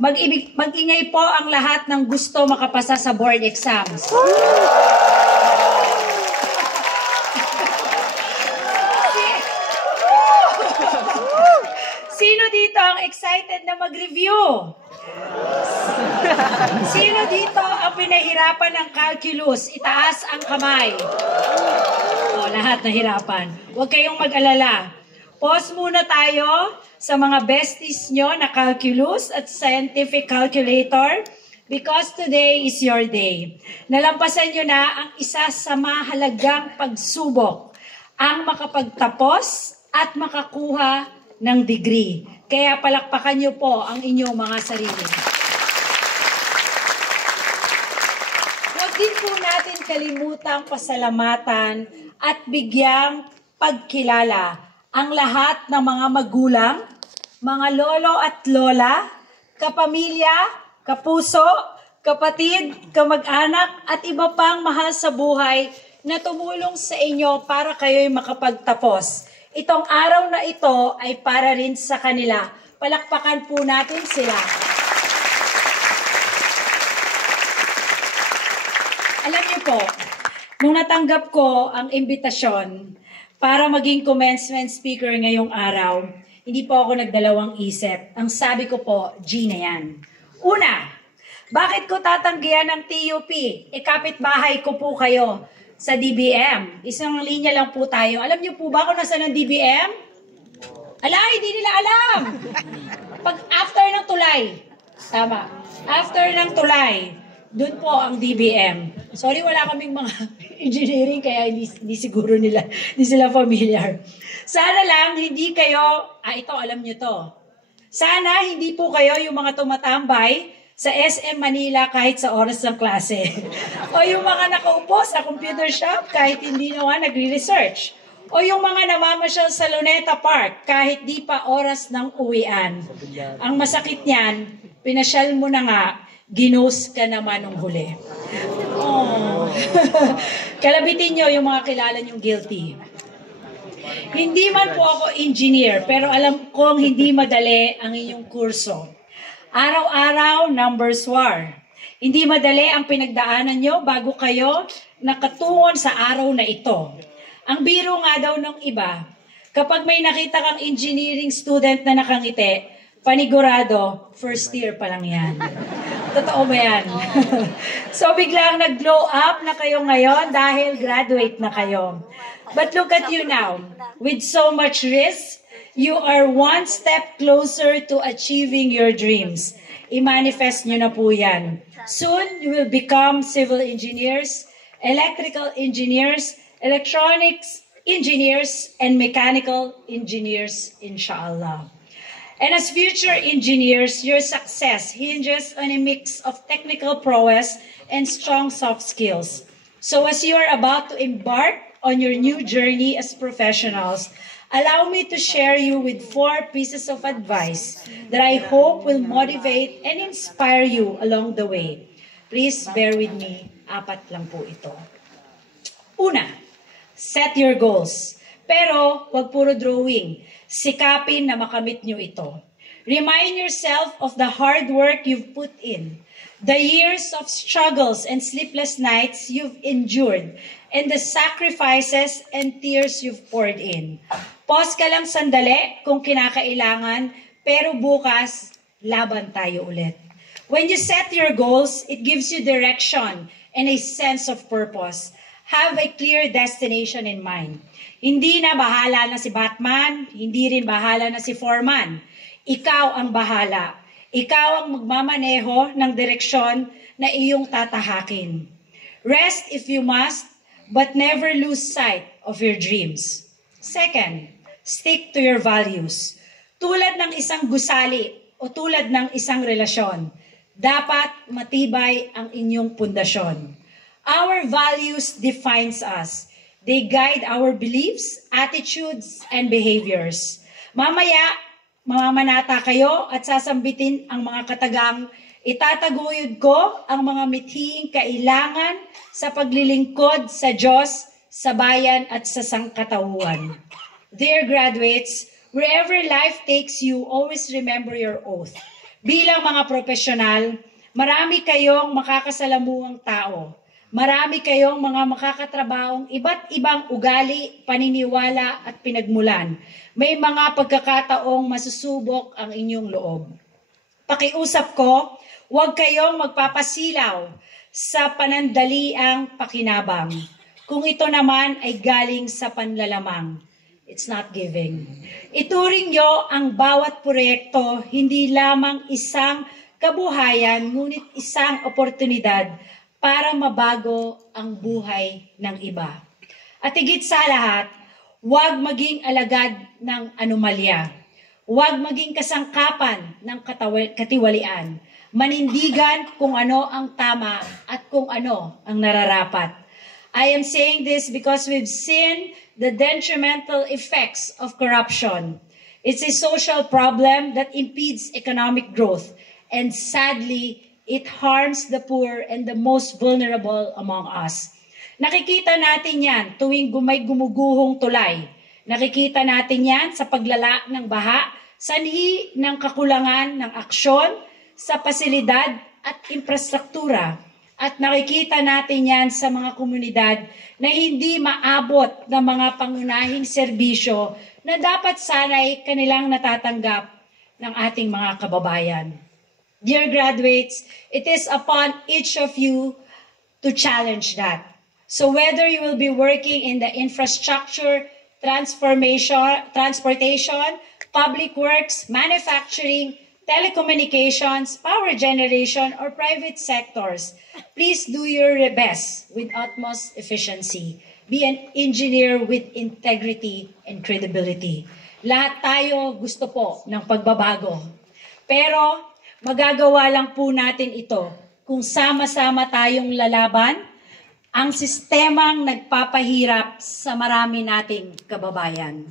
Mag-ingay po ang lahat ng gusto makapasa sa board exams. Sino dito ang excited na mag-review? Sino dito ang pinahirapan ng calculus? Itaas ang kamay. O, lahat nahirapan. Huwag kayong mag-alala. Pause muna tayo sa mga besties nyo na calculus at scientific calculator because today is your day. Nalampasan nyo na ang isa sa mahalagang pagsubok, ang makapagtapos at makakuha ng degree. Kaya palakpakan nyo po ang inyong mga sarili. Huwag din po natin kalimutang pasalamatan at bigyang pagkilala ang lahat ng mga magulang, mga lolo at lola, kapamilya, kapuso, kapatid, kamag-anak at iba pang mahal sa buhay na tumulong sa inyo para kayo'y makapagtapos. Itong araw na ito ay para rin sa kanila. Palakpakan po natin sila. Alam niyo po, nung natanggap ko ang imbitasyon para maging commencement speaker ngayong araw, hindi po ako nagdalawang isip. Ang sabi ko po, G na yan. Una, bakit ko tatanggihan ng TUP? Kapitbahay ko po kayo sa DBM. Isang linya lang po tayo. Alam niyo po ba kung nasa ng DBM? Hindi nila alam. Pag after ng tulay. Tama. After ng tulay, doon po ang DBM. Sorry, wala kaming mga engineering, kaya hindi siguro nila, hindi sila familiar. Sana lang, hindi kayo, ito, alam nyo to. Sana, hindi po kayo yung mga tumatambay sa SM Manila kahit sa oras ng klase. O yung mga nakaupo sa computer shop kahit hindi naman nagre-research. O yung mga namamasyal sa Luneta Park kahit di pa oras ng uwian. Ang masakit niyan, pinasyal mo na nga, ginos ka naman nung huli. Oh. Kalabitin nyo yung mga kilala nyong guilty. Hindi man po ako engineer, pero alam kong hindi madali ang inyong kurso. Araw-araw, numbers war. Hindi madali ang pinagdaanan nyo bago kayo nakatungon sa araw na ito. Ang biro nga daw ng iba, kapag may nakita kang engineering student na nakangiti, panigurado, first year pa lang yan. Totoo ba yan? So biglang nag-glow up na kayo ngayon dahil graduate na kayo. But look at you now. With so much risk, you are one step closer to achieving your dreams. I-manifest nyo na po yan. Soon, you will become civil engineers, electrical engineers, electronics engineers, and mechanical engineers, inshallah. And as future engineers, your success hinges on a mix of technical prowess and strong soft skills. So as you are about to embark on your new journey as professionals, allow me to share you with 4 pieces of advice that I hope will motivate and inspire you along the way. Please bear with me, 4 lang po ito. Una, set your goals. Pero wag puro drawing. Sikapin na makamit nyo ito. Remind yourself of the hard work you've put in, the years of struggles and sleepless nights you've endured, and the sacrifices and tears you've poured in. Pause ka lang sandali kung kinakailangan, pero bukas, laban tayo ulit. When you set your goals, it gives you direction and a sense of purpose. Have a clear destination in mind. Hindi na bahala na si Batman, hindi rin bahala na si Foreman. Ikaw ang bahala. Ikaw ang magmamaneho ng direksyon na iyong tatahakin. Rest if you must, but never lose sight of your dreams. Second, stick to your values. Tulad ng isang gusali o tulad ng isang relasyon, dapat matibay ang inyong pundasyon. Our values defines us. They guide our beliefs, attitudes, and behaviors. Mamaya, mamamanata kayo at sasambitin ang mga katagang itataguyod ko ang mga mithing kailangan sa paglilingkod sa Diyos, sa bayan at sa sangkatauhan. Dear graduates, wherever life takes you, always remember your oath. Bilang mga profesional, marami kayong makakasalamuhang tao. Marami kayong mga makakatrabahong iba't ibang ugali, paniniwala at pinagmulan. May mga pagkakataong masusubok ang inyong loob. Pakiusap ko, huwag kayong magpapasilaw sa panandaliang pakinabang. Kung ito naman ay galing sa panlalamang, it's not giving. Ituring nyo ang bawat proyekto hindi lamang isang kabuhayan, ngunit isang oportunidad para mabago ang buhay ng iba. At higit sa lahat, huwag maging alagad ng anomalya. Huwag maging kasangkapan ng katiwalian. Manindigan kung ano ang tama at kung ano ang nararapat. I am saying this because we've seen the detrimental effects of corruption. It's a social problem that impedes economic growth, and sadly, it harms the poor and the most vulnerable among us. Nakikita natin yan tuwing may gumuguhong tulay. Nakikita natin yan sa paglala ng baha, sanhi ng kakulangan ng aksyon, sa pasilidad at infrastruktura. At nakikita natin yan sa mga komunidad na hindi maabot ng mga pangunahing serbisyo na dapat sana'y kanilang natatanggap ng ating mga kababayan. Dear graduates, it is upon each of you to challenge that. So whether you will be working in the infrastructure, transportation, public works, manufacturing, telecommunications, power generation, or private sectors, please do your best with utmost efficiency. Be an engineer with integrity and credibility. Lahat tayo gusto po ng pagbabago. Pero magagawa lang po natin ito kung sama-sama tayong lalaban ang sistemang nagpapahirap sa marami nating kababayan.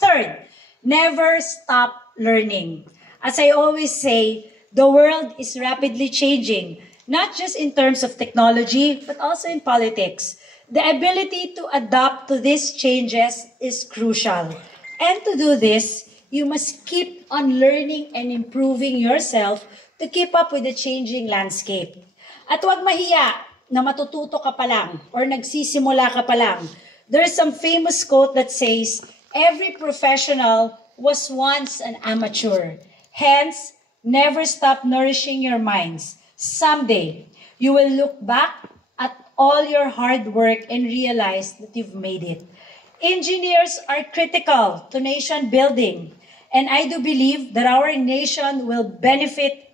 Third, never stop learning. As I always say, the world is rapidly changing, not just in terms of technology, but also in politics. The ability to adapt to these changes is crucial. And to do this, you must keep on learning and improving yourself to keep up with the changing landscape. At huwag mahiya na matututo ka pa lang or nagsisimula ka pa lang. There's some famous quote that says, every professional was once an amateur. Hence, never stop nourishing your minds. Someday, you will look back at all your hard work and realize that you've made it. Engineers are critical to nation building, and I do believe that our nation will benefit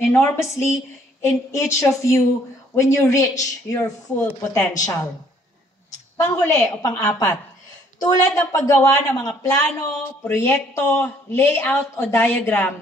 enormously in each of you when you reach your full potential. Panghuli o pang-apat, tulad ng paggawa ng mga plano, proyekto, layout o diagram,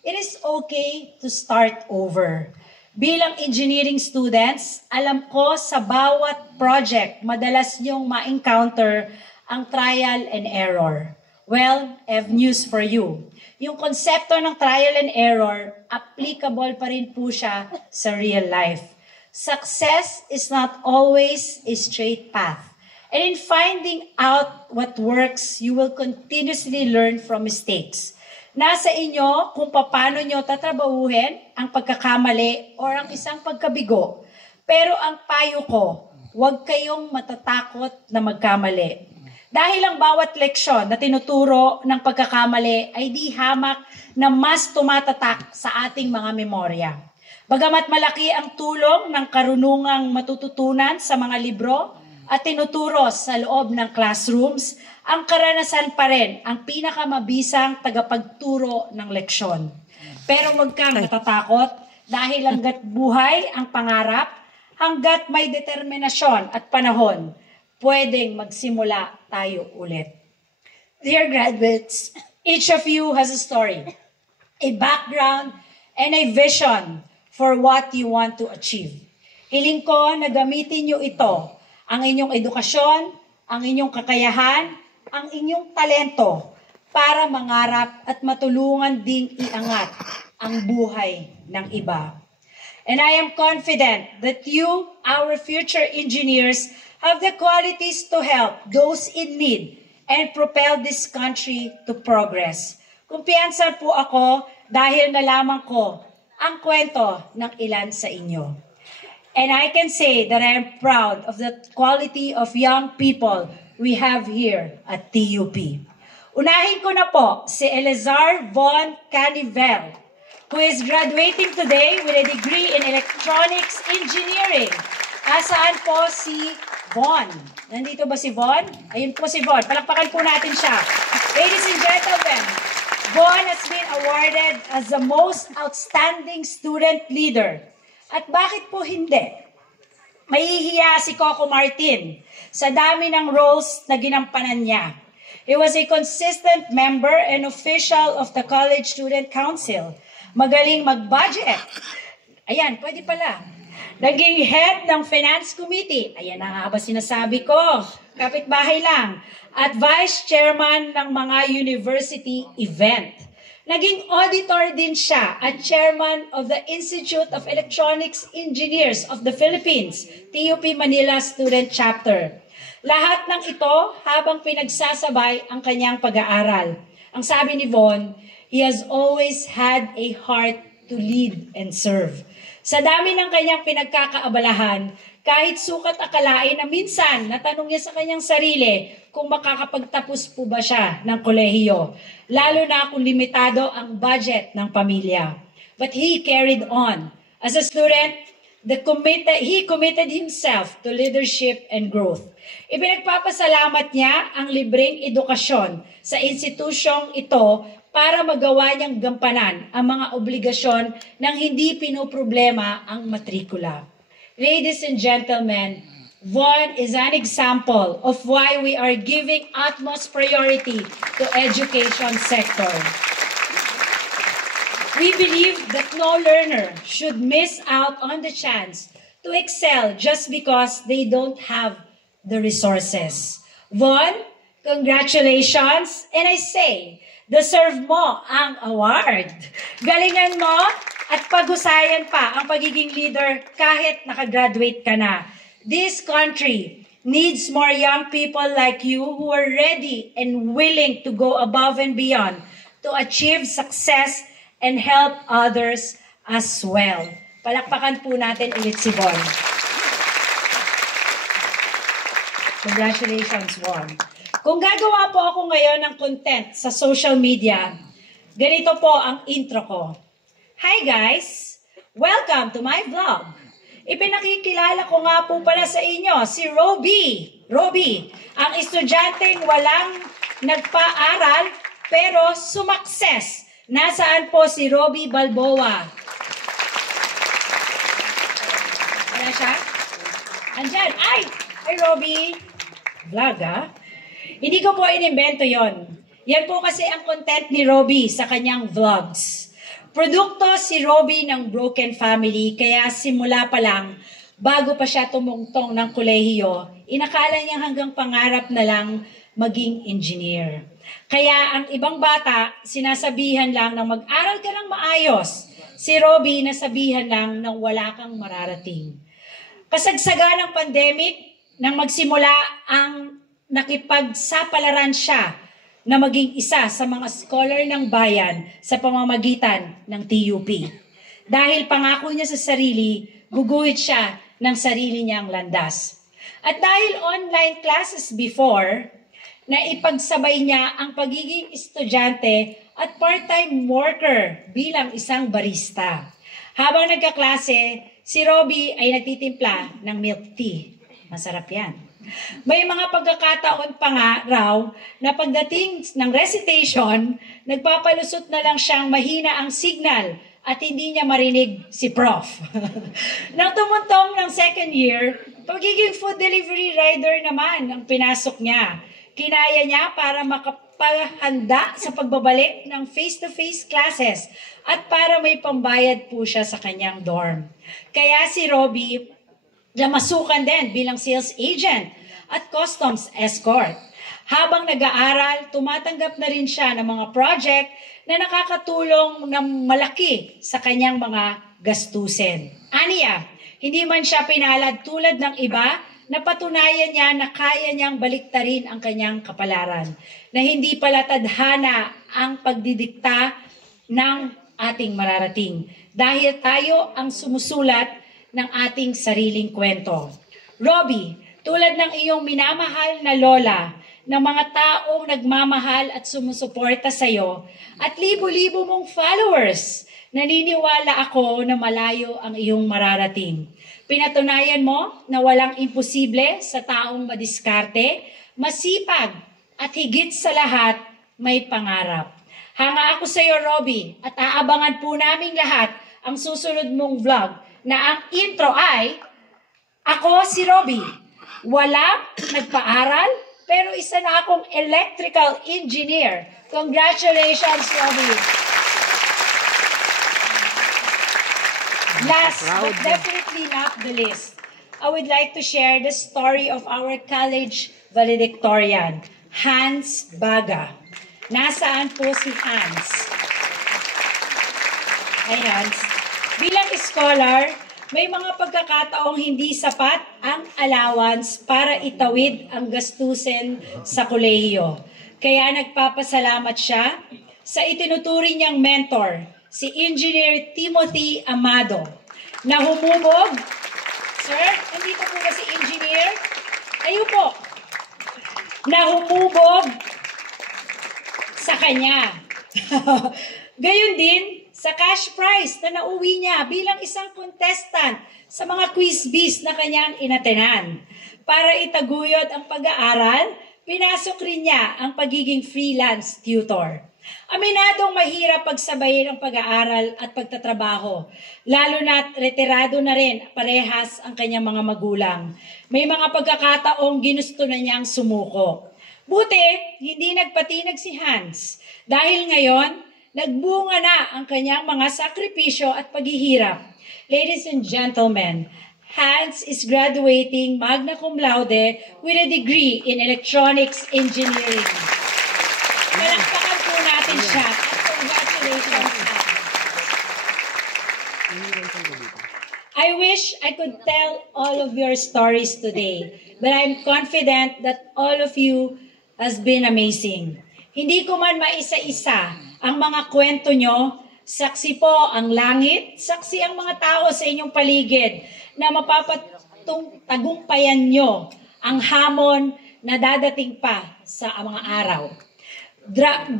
it is okay to start over. Bilang engineering students, alam ko sa bawat project, madalas niyong ma-encounter ang trial and error. Well, I have news for you. Yung konsepto ng trial and error, applicable pa rin po siya sa real life. Success is not always a straight path. And in finding out what works, you will continuously learn from mistakes. Nasa inyo kung paano nyo tatrabahuhin ang pagkakamali o ang isang pagkabigo. Pero ang payo ko, huwag kayong matatakot na magkamali. Dahil ang bawat leksyon na tinuturo ng pagkakamali ay di hamak na mas tumatatak sa ating mga memorya. Bagamat malaki ang tulong ng karunungang matututunan sa mga libro at tinuturo sa loob ng classrooms, ang karanasan pa rin ang pinakamabisang tagapagturo ng leksyon. Pero huwag kang matatakot dahil hanggat buhay ang pangarap, hanggat may determinasyon at panahon, pwedeng magsimula tayo ulit. Dear graduates, each of you has a story, a background, and a vision for what you want to achieve. Hiling ko na gamitin nyo ito, ang inyong edukasyon, ang inyong kakayahan, ang inyong talento para mangarap at matulungan ding iangat ang buhay ng iba. And I am confident that you, our future engineers, have the qualities to help those in need and propel this country to progress. Kumpiyansa po ako dahil nalaman ko ang kwento ng ilan sa inyo. And I can say that I am proud of the quality of young people we have here at TUP. Unahin ko na po si Elazar Von Canivel, who is graduating today with a degree in Electronics Engineering. Asaan po si Von? Nandito ba si Von? Ayun po si Von. Palakpakan po natin siya. Ladies and gentlemen, Von has been awarded as the most outstanding student leader. At bakit po hindi? Mahihiya si Coco Martin sa dami ng roles na ginampanan niya. He was a consistent member and official of the College Student Council. Magaling mag-budget. Ayan, pwede pala. Naging head ng Finance Committee. Ayan na nga ba sinasabi ko? Kapitbahay lang. At vice chairman ng mga university event. Naging auditor din siya at chairman of the Institute of Electronics Engineers of the Philippines, TUP Manila Student Chapter. Lahat ng ito habang pinagsasabay ang kanyang pag-aaral. Ang sabi ni Von, he has always had a heart to lead and serve. Sa dami ng kanyang pinagkakaabalahan, kahit sukat akalain na minsan natanong niya sa kanyang sarili kung makakapagtapos po ba siya ng kolehiyo, lalo na kung limitado ang budget ng pamilya. But he carried on. As a student, he committed himself to leadership and growth. Ipinagpapasalamat niya ang libreng edukasyon sa institusyong ito para magawa niyang gampanan ang mga obligasyon ng hindi pinoproblema ang matrikula. Ladies and gentlemen, Von is an example of why we are giving utmost priority to education sector. We believe that no learner should miss out on the chance to excel just because they don't have the resources. Von, congratulations, and I say, deserve mo ang award. Galingan mo at paghusayan pa ang pagiging leader kahit nakagraduate ka na. This country needs more young people like you who are ready and willing to go above and beyond to achieve success and help others as well. Palakpakan po natin ulit si Von. Congratulations, Von. Kung gagawa po ako ngayon ng content sa social media, ganito po ang intro ko. Hi guys! Welcome to my vlog. Ipinakikilala ko nga po pala sa inyo si Roby. Roby, ang estudyanteng walang nagpa-aral pero sumakses. Nasaan po si Roby Balboa? Wala siya? Andyan. Ay, Roby. Vlog, ha? Hindi ko po inimbento yon. Yan po kasi ang content ni Roby sa kanyang vlogs. Produkto si Roby ng broken family, kaya simula pa lang, bago pa siya tumungtong ng kolehiyo, inakala niya hanggang pangarap na lang maging engineer. Kaya ang ibang bata, sinasabihan lang ng mag-aral ka ng maayos. Si Roby, nasabihan lang ng wala kang mararating. Kasagsaga ng pandemic, nang magsimula ang nakipagsapalaran siya na maging isa sa mga scholar ng bayan sa pamamagitan ng TUP. Dahil pangako niya sa sarili, guguhit siya ng sarili niyang landas. At dahil online classes before, na ipagsabay niya ang pagiging estudyante at part-time worker bilang isang barista. Habang nagkaklase, si Roby ay nagtitimpla ng milk tea. Masarap yan. May mga pagkakataon pa nga raw na pagdating ng recitation, nagpapalusot na lang siyang mahina ang signal at hindi niya marinig si Prof. Nang tumuntong ng second year, pagiging food delivery rider naman ang pinasok niya. Kinaya niya para makapahanda sa pagbabalik ng face-to-face classes at para may pambayad po siya sa kanyang dorm. Kaya si Roby, namasukan din bilang sales agent at customs escort. Habang nag-aaral, tumatanggap na rin siya ng mga project na nakakatulong ng malaki sa kanyang mga gastusin. Aniya, hindi man siya pinalad tulad ng iba, napatunayan niya na kaya niyang baliktarin ang kanyang kapalaran, na hindi pala tadhana ang pagdidikta ng ating mararating. Dahil tayo ang sumusulat ng ating sariling kwento. Robbie, tulad ng iyong minamahal na lola, ng mga taong nagmamahal at sumusuporta sa iyo, at libo-libo mong followers, naniniwala ako na malayo ang iyong mararating. Pinatunayan mo na walang imposible sa taong madiskarte, masipag, at higit sa lahat, may pangarap. Hanga ako sa iyo, Robbie, at aabangan po naming lahat ang susunod mong vlog na ang intro ay, ako si Robbie. Walang nagpaaral, pero isa na akong electrical engineer. Congratulations, Robbie. Last but definitely not the least, I would like to share the story of our college valedictorian, Hans Baga. Nasaan po si Hans? Hi, Hans. Bilang scholar, may mga pagkakataong hindi sapat ang allowance para itawid ang gastusin sa kolehiyo. Kaya nagpapasalamat siya sa itinuturing niyang mentor, si Engineer Timothy Amado, na humubog. Sir, nandito po ba si Engineer? Ayun po. Na humubog sa kanya. Gayon din, sa cash prize na nauwi niya bilang isang contestant sa mga quiz bees na kanyang inatenan. Para itaguyod ang pag-aaral, pinasok rin niya ang pagiging freelance tutor. Aminadong mahirap pagsabayin ang pag-aaral at pagtatrabaho, lalo na't retirado na rin parehas ang kanyang mga magulang. May mga pagkakataong ginusto na niyang sumuko. Buti, hindi nagpatinag si Hans dahil ngayon, nagbunga na ang kanyang mga sakripisyo at paghihirap. Ladies and gentlemen, Hans is graduating magna cum laude with a degree in electronics engineering. Palakpakan po natin siya at congratulations, Hans. I wish I could tell all of your stories today, but I'm confident that all of you has been amazing. Hindi ko man maisa-isa ang mga kwento nyo, saksi po ang langit, saksi ang mga tao sa inyong paligid na mapapatagumpayan nyo ang hamon na dadating pa sa mga araw.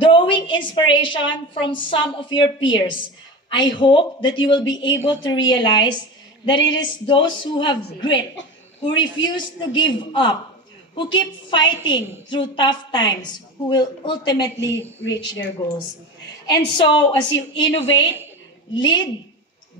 Drawing inspiration from some of your peers, I hope that you will be able to realize that it is those who have grit, who refuse to give up, who keep fighting through tough times, who will ultimately reach their goals. And so, as you innovate, lead,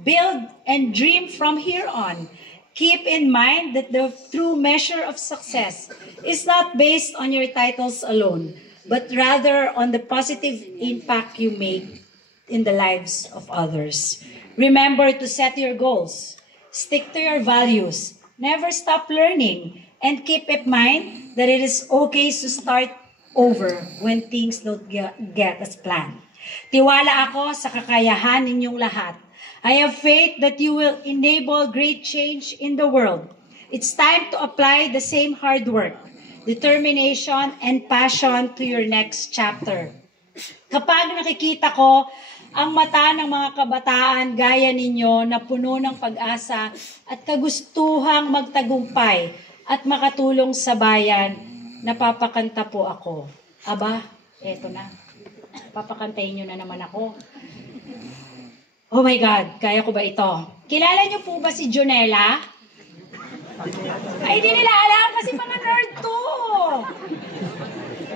build, and dream from here on, keep in mind that the true measure of success is not based on your titles alone, but rather on the positive impact you make in the lives of others. Remember to set your goals, stick to your values, never stop learning, and keep in mind that it is okay to start over when things don't get as planned. Tiwala ako sa kakayahan ninyong lahat. I have faith that you will enable great change in the world. It's time to apply the same hard work, determination, and passion to your next chapter. Kapag nakikita ko ang mata ng mga kabataan gaya ninyo na puno ng pag-asa at kagustuhang magtagumpay at makatulong sa bayan, napapakanta po ako. Aba, eto na. Papakantayin nyo na naman ako. Oh my God, kaya ko ba ito? Kilala nyo po ba si Jonella? Ay, di nila alam kasi mga nerd to.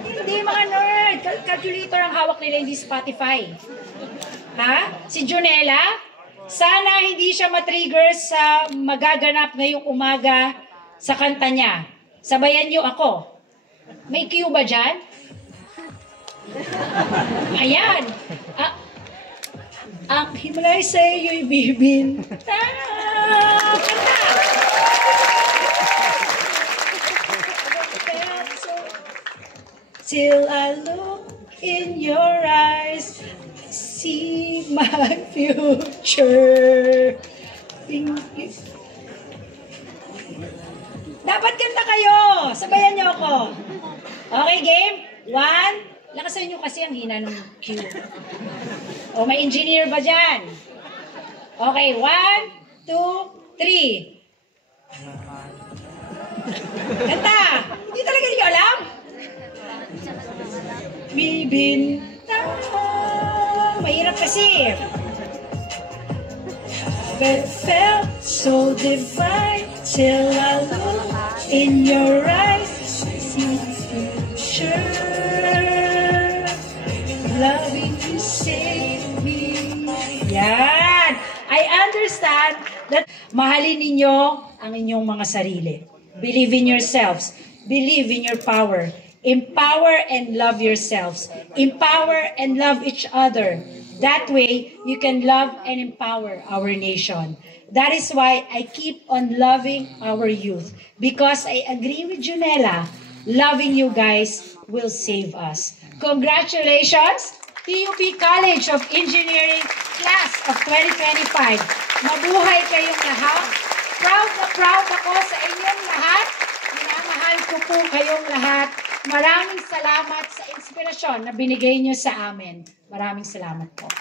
Hindi mga nerd. Calculator ang hawak nila, hindi Spotify. Ha? Si Jonella? Sana hindi siya matrigger sa magaganap ngayong umaga sa kanta niya. Sabayan nyo ako. May cue ba dyan? Ayan. Ang himlay sa iyo'y bibin. Kanta! Till I look in your eyes, see my future. Dapat kanta kayo. Sabayan niyo ako. Okay, game? 1. Lakasan nyo kasi ang hina ng cue. O may engineer ba dyan? Okay, 1, 2, 3. Kanta! Hindi talaga niyo alam? Bibintang. Mahirap kasi. But felt so divine till I look in your eyes. See the future. Loving you, save me. Yan! I understand that mahalin ninyo ang inyong mga sarili. Believe in yourselves. Believe in your power. Empower and love yourselves. Empower and love each other. That way, you can love and empower our nation. That is why I keep on loving our youth. Because I agree with Junella, loving you guys will save us. Congratulations, PUP College of Engineering Class of 2025. Mabuhay kayong lahat. Proud na proud ako sa inyong lahat. Minamahal ko po kayong lahat. Maraming salamat sa inspirasyon na binigay niyo sa amin. Maraming salamat po.